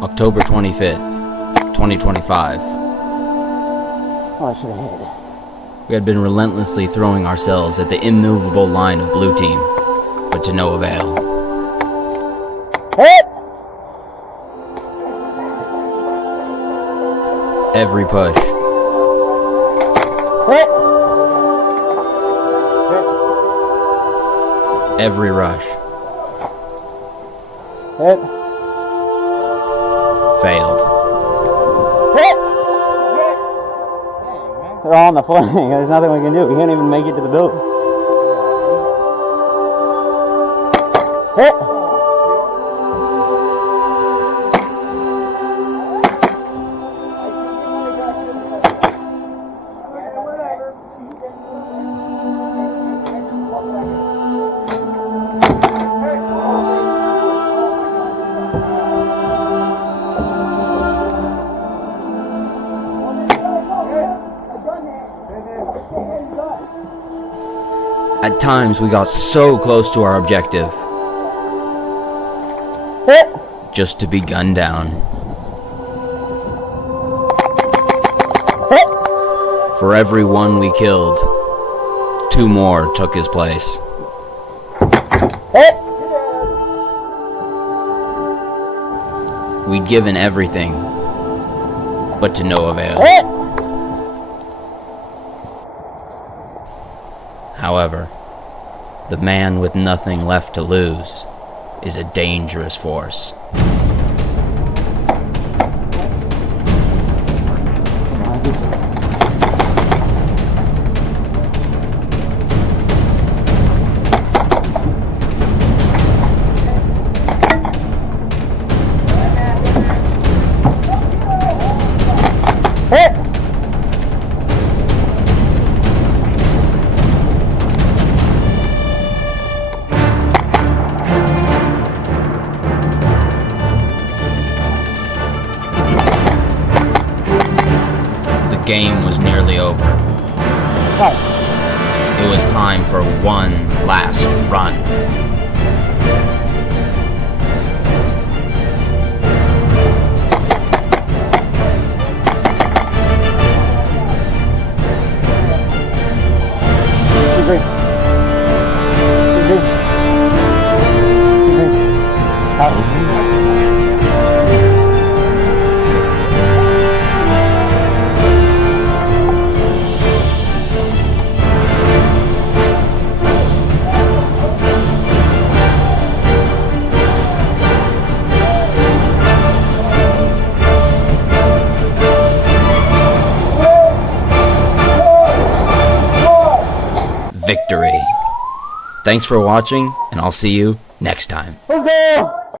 October 25th, 2025. Oh, I should have hit it. We had been relentlessly throwing ourselves at the immovable line of blue team, but to no avail. Hit! Every push, Hit! every rush, Hit! failed. Hit! They're all on the flank. There's nothing we can do. We can't even make it to the building. Hit! At times, we got so close to our objective, Hit! just to be gunned down. Hit! For every one we killed, 2 more took his place. Hit! We'd given everything, but to no avail. Hit! However, the man with nothing left to lose is a dangerous force. Hit! The game was nearly over. Right. It was time for one last run. Degree. Degree. Degree. Out. Victory. Thanks for watching, and I'll see you next time. Let's go!